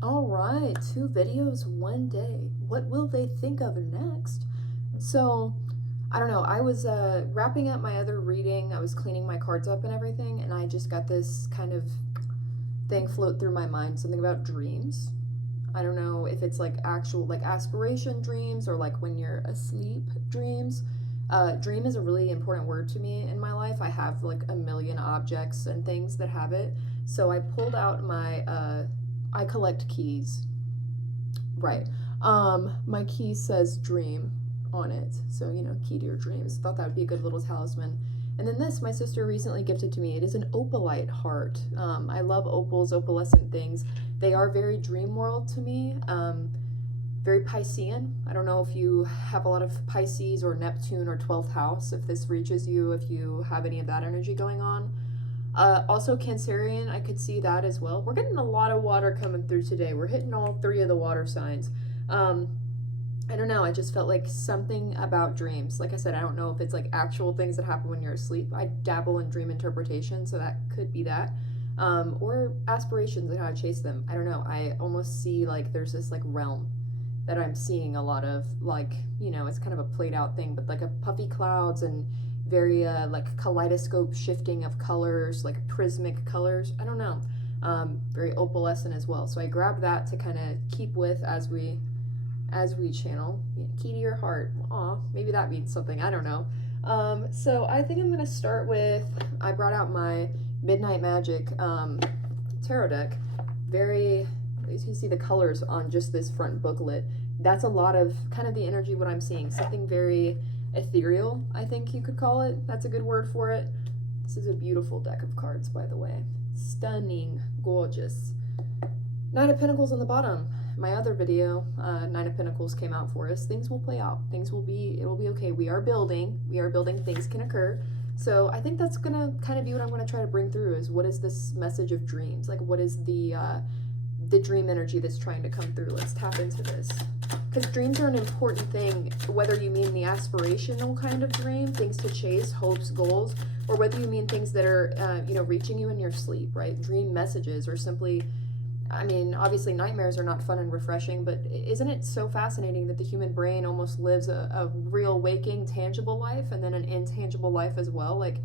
All right, 2 videos, 1 day. What will they think of next? So, I don't know. I was wrapping up my other reading. I was cleaning my cards up and everything, and I just got this kind of thing float through my mind, something about dreams. I don't know if it's like actual like aspiration dreams or like when you're asleep dreams. Dream is a really important word to me in my life. I have like a million objects and things that have it. So I pulled out my I collect keys. Right. My key says dream on it. So, key to your dreams. Thought that would be a good little talisman. And then this, my sister recently gifted to me. It is an opalite heart. I love opals, opalescent things. They are very dream world to me. Very Piscean. I don't know if you have a lot of Pisces or Neptune or 12th house, if this reaches you, if you have any of that energy going on. Also Cancerian, I could see that as well. We're getting a lot of water coming through today. We're hitting all 3 of the water signs. I don't know, I just felt like something about dreams. Like I said, I don't know if it's like actual things that happen when you're asleep. I dabble in dream interpretation, so that could be that. Or aspirations and how I chase them. I don't know. I almost see like there's this like realm that I'm seeing a lot of, like, it's kind of a played out thing, but like a puffy clouds and very like kaleidoscope shifting of colors, like prismic colors. I don't know. Very opalescent as well. So I grabbed that to kind of keep with as we channel. Key to your heart. Aw, maybe that means something. I don't know. So I think I'm gonna start with, I brought out my Midnight Magic tarot deck. Very, as you can see the colors on just this front booklet. That's a lot of kind of the energy what I'm seeing. Something very ethereal, I think you could call it. That's a good word for it. This is a beautiful deck of cards, by the way. Stunning, gorgeous. Nine of Pentacles on the bottom. My other video, Nine of Pentacles came out for us. Things will play out. It will be okay. We are building. Things can occur. So I think that's gonna kind of be what I'm gonna try to bring through, is what is this message of dreams? Like, what is the dream energy that's trying to come through? Let's tap into this. Because dreams are an important thing, whether you mean the aspirational kind of dream, things to chase, hopes, goals, or whether you mean things that are, reaching you in your sleep, right? Dream messages, or simply, I mean, obviously nightmares are not fun and refreshing, but isn't it so fascinating that the human brain almost lives a real waking, tangible life and then an intangible life as well? Like,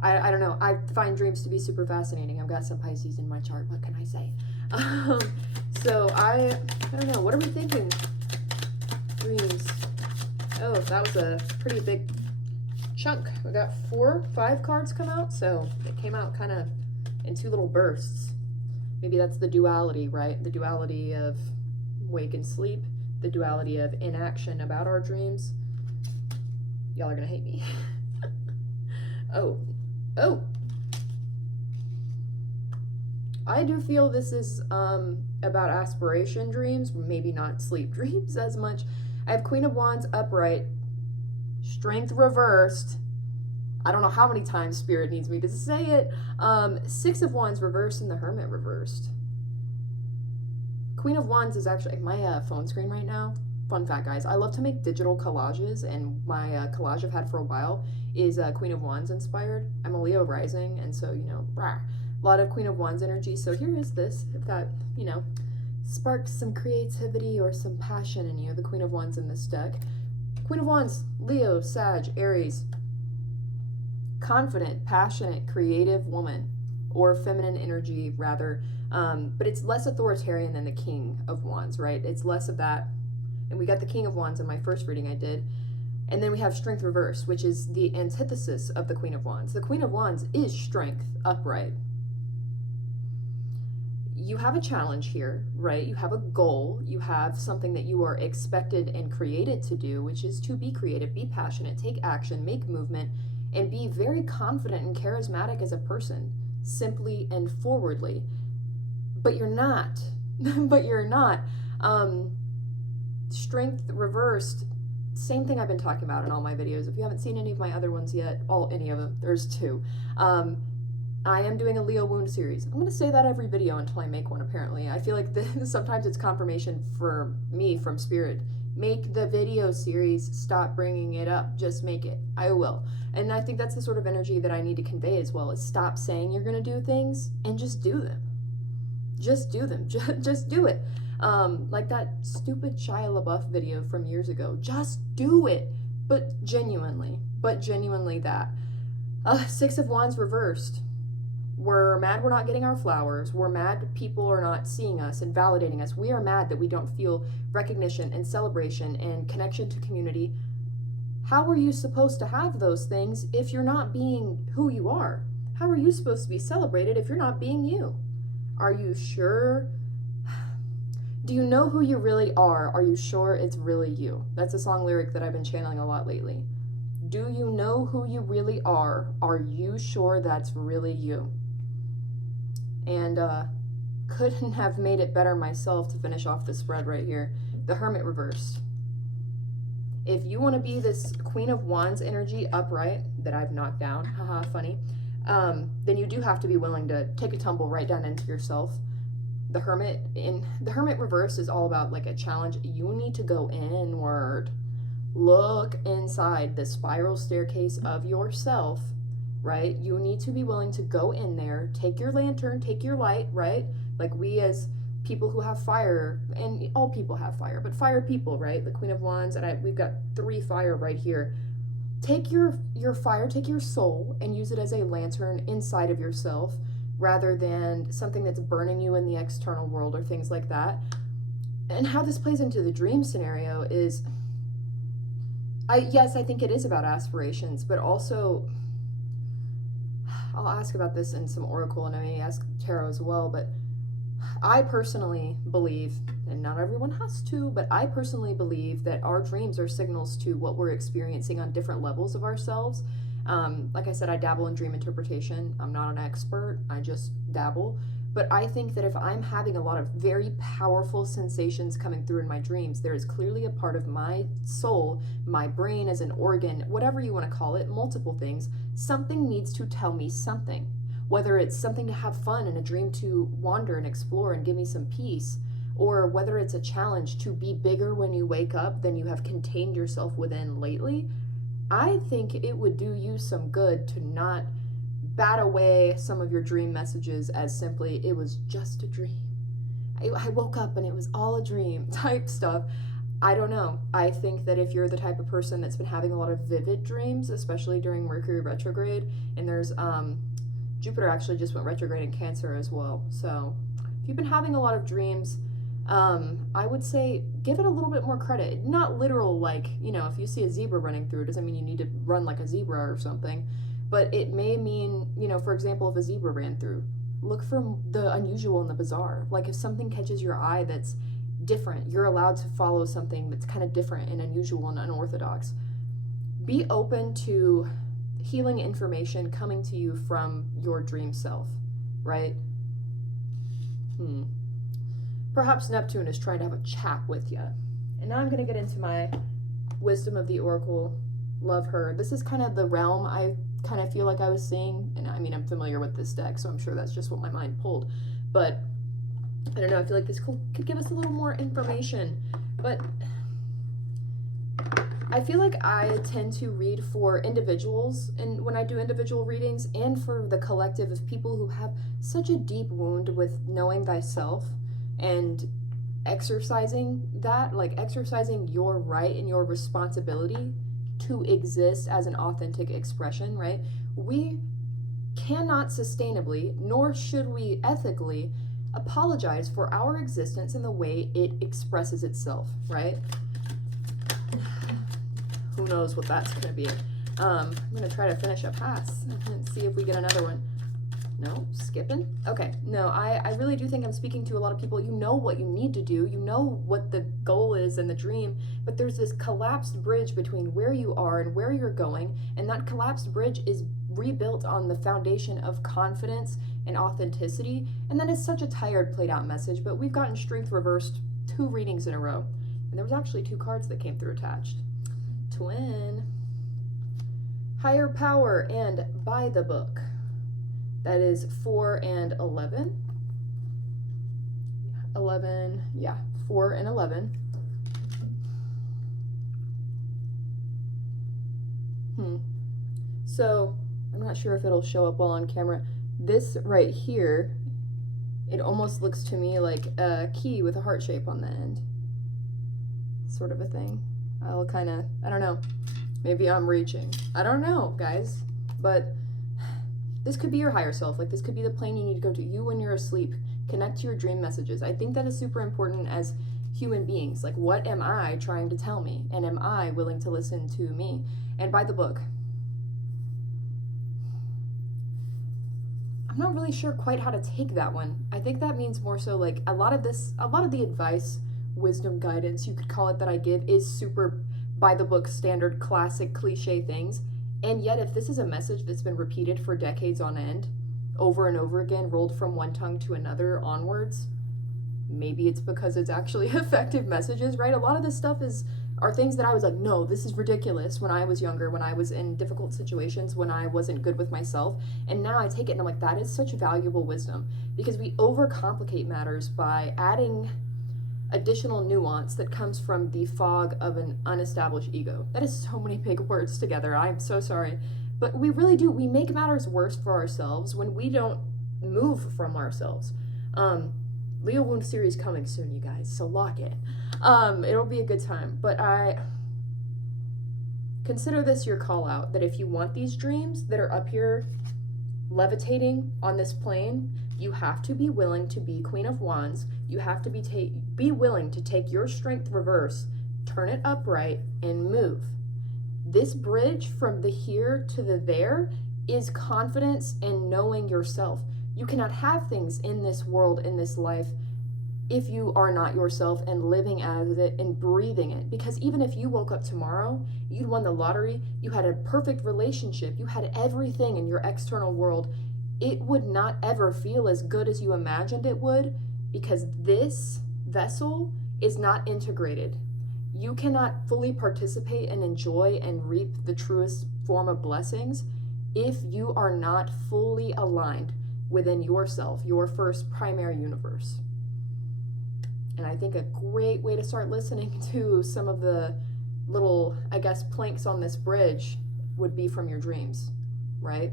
I don't know. I find dreams to be super fascinating. I've got some Pisces in my chart. What can I say? So I don't know. What are we thinking? Dreams. Oh, that was a pretty big chunk. We got 5 cards come out, so it came out kind of in 2 little bursts. Maybe that's the duality, right? The duality of wake and sleep, the duality of inaction about our dreams. Y'all are gonna hate me. Oh. I do feel this is about aspiration dreams, maybe not sleep dreams as much. I have Queen of Wands upright, Strength reversed. I don't know how many times Spirit needs me to say it. 6 of Wands reversed and the Hermit reversed. Queen of Wands is actually my phone screen right now. Fun fact, guys, I love to make digital collages, and my collage I've had for a while is Queen of Wands inspired. I'm a Leo rising, and so, a lot of Queen of Wands energy. So here is this, if that, sparks some creativity or some passion in you, the Queen of Wands in this deck. Queen of Wands, Leo, Sag, Aries. Confident, passionate, creative woman, or feminine energy rather, but it's less authoritarian than the King of Wands, right? It's less of that. And we got the King of Wands in my first reading I did. And then we have Strength reversed, which is the antithesis of the Queen of Wands. The Queen of Wands is strength upright. You have a challenge here, right? You have a goal. You have something that you are expected and created to do, which is to be creative, be passionate, take action, make movement, and be very confident and charismatic as a person, simply and forwardly. But you're not. Strength reversed, same thing I've been talking about in all my videos. If you haven't seen any of my other ones yet, any of them, there's 2. I am doing a Leo wound series. I'm going to say that every video until I make one, apparently. I feel like sometimes it's confirmation for me from Spirit. Make the video series, stop bringing it up, just make it. I will. And I think that's the sort of energy that I need to convey as well, is stop saying you're going to do things and just do them. Just do them. Just do it. Like that stupid Shia LaBeouf video from years ago. Just do it. But genuinely. That. Six of Wands reversed. We're mad we're not getting our flowers. We're mad people are not seeing us and validating us. We are mad that we don't feel recognition and celebration and connection to community. How are you supposed to have those things if you're not being who you are? How are you supposed to be celebrated if you're not being you? Are you sure? Do you know who you really are? Are you sure it's really you? That's a song lyric that I've been channeling a lot lately. Do you know who you really are? Are you sure that's really you? And couldn't have made it better myself to finish off the spread right here. The Hermit reversed. If you want to be this Queen of Wands energy upright that I've knocked down, haha, funny, then you do have to be willing to take a tumble right down into yourself. The Hermit reverse is all about like a challenge. You need to go inward. Look inside the spiral staircase of yourself, right? You need to be willing to go in there, take your lantern, take your light, right? Like we as people who have fire, and all people have fire, but fire people, right? The Queen of Wands, and we've got 3 fire right here. Take your fire, take your soul, and use it as a lantern inside of yourself, rather than something that's burning you in the external world or things like that. And how this plays into the dream scenario is, yes, I think it is about aspirations, but also, I'll ask about this in some oracle, and I may ask tarot as well, but I personally believe, and not everyone has to, but I personally believe that our dreams are signals to what we're experiencing on different levels of ourselves. Like I said, I dabble in dream interpretation. I'm not an expert, I just dabble. But I think that if I'm having a lot of very powerful sensations coming through in my dreams, there is clearly a part of my soul, my brain as an organ, whatever you want to call it, multiple things, something needs to tell me something. Whether it's something to have fun in a dream to wander and explore and give me some peace, or whether it's a challenge to be bigger when you wake up than you have contained yourself within lately, I think it would do you some good to not bat away some of your dream messages as simply, it was just a dream. I woke up and it was all a dream type stuff. I don't know. I think that if you're the type of person that's been having a lot of vivid dreams, especially during Mercury retrograde, and there's Jupiter actually just went retrograde in Cancer as well. So if you've been having a lot of dreams, I would say give it a little bit more credit. Not literal, like, you know, if you see a zebra running through, it doesn't mean you need to run like a zebra or something. But it may mean, you know, for example, if a zebra ran through, look for the unusual and the bizarre. Like if something catches your eye that's different, you're allowed to follow something that's kind of different and unusual and unorthodox. Be open to healing information coming to you from your dream self, right? Perhaps Neptune is trying to have a chat with you. And now I'm going to get into my Wisdom of the Oracle. Love her. This is kind of the realm I kind of feel like I was seeing. And I mean, I'm familiar with this deck, so I'm sure that's just what my mind pulled. But I don't know, I feel like this could give us a little more information. But I feel like I tend to read for individuals, and when I do individual readings, and for the collective of people who have such a deep wound with knowing thyself and exercising that, like exercising your right and your responsibility to exist as an authentic expression, right? We cannot sustainably, nor should we ethically, apologize for our existence and the way it expresses itself, right? Who knows what that's going to be. I'm going to try to finish a pass and see if we get another one. No, skipping? Okay, no, I really do think I'm speaking to a lot of people. You know what you need to do. You know what the goal is and the dream, but there's this collapsed bridge between where you are and where you're going, and that collapsed bridge is rebuilt on the foundation of confidence and authenticity, and that is such a tired, played out message, but we've gotten strength reversed 2 readings in a row, and there was actually 2 cards that came through attached. Twin. Higher power and by the book. That is 4 and 11. 11, yeah, 4 and 11. So, I'm not sure if it'll show up well on camera. This right here It almost looks to me like a key with a heart shape on the end. Sort of a thing. I'll kind of, I don't know. Maybe I'm reaching. I don't know, guys. But this could be your higher self. Like, this could be the plane you need to go to. You, when you're asleep, connect to your dream messages. I think that is super important as human beings. Like, what am I trying to tell me? And am I willing to listen to me? And by the book. I'm not really sure quite how to take that one. I think that means more so like a lot of the advice, wisdom, guidance, you could call it, that I give is super by the book, standard, classic, cliche things. And yet, if this is a message that's been repeated for decades on end, over and over again, rolled from one tongue to another onwards, maybe it's because it's actually effective messages, right? A lot of this stuff are things that I was like, no, this is ridiculous when I was younger, when I was in difficult situations, when I wasn't good with myself. And now I take it and I'm like, that is such valuable wisdom, because we overcomplicate matters by adding additional nuance that comes from the fog of an unestablished ego. That is so many big words together. I'm so sorry. But we really do. We make matters worse for ourselves when we don't move from ourselves. Leo Wound series coming soon, you guys, so lock in. It'll be a good time. But I consider this your call out, that if you want these dreams that are up here levitating on this plane, you have to be willing to be Queen of Wands. You have to be willing to take your strength reverse, turn it upright, and move. This bridge from the here to the there is confidence and knowing yourself. You cannot have things in this world, in this life, if you are not yourself and living as it and breathing it. Because even if you woke up tomorrow, you'd won the lottery, you had a perfect relationship, you had everything in your external world, it would not ever feel as good as you imagined it would, because this vessel is not integrated. You cannot fully participate and enjoy and reap the truest form of blessings if you are not fully aligned within yourself, your first primary universe. And I think a great way to start listening to some of the little, I guess, planks on this bridge would be from your dreams, right?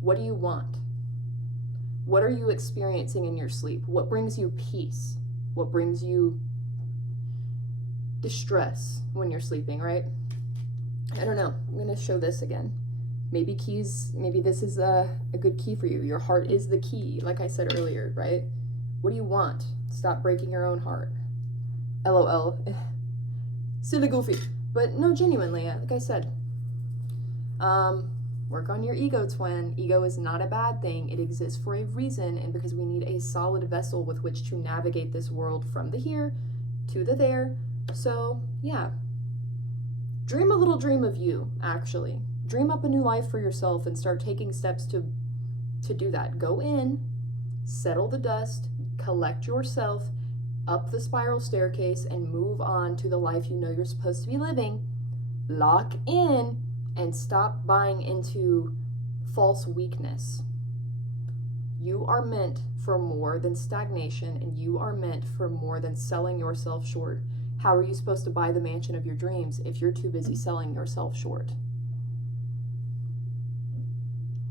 What do you want? What are you experiencing in your sleep? What brings you peace? What brings you distress when you're sleeping, right? I don't know. I'm going to show this again. Maybe this is a good key for you. Your heart is the key, like I said earlier, right? What do you want? Stop breaking your own heart. LOL. Silly goofy. But no, genuinely, like I said, work on your ego, twin. Ego is not a bad thing. It exists for a reason, and because we need a solid vessel with which to navigate this world from the here to the there. So, yeah. Dream a little dream of you, actually. Dream up a new life for yourself and start taking steps to do that. Go in, settle the dust, collect yourself up the spiral staircase, and move on to the life you know you're supposed to be living. Lock in and stop buying into false weakness. You are meant for more than stagnation, and you are meant for more than selling yourself short. How are you supposed to buy the mansion of your dreams if you're too busy selling yourself short?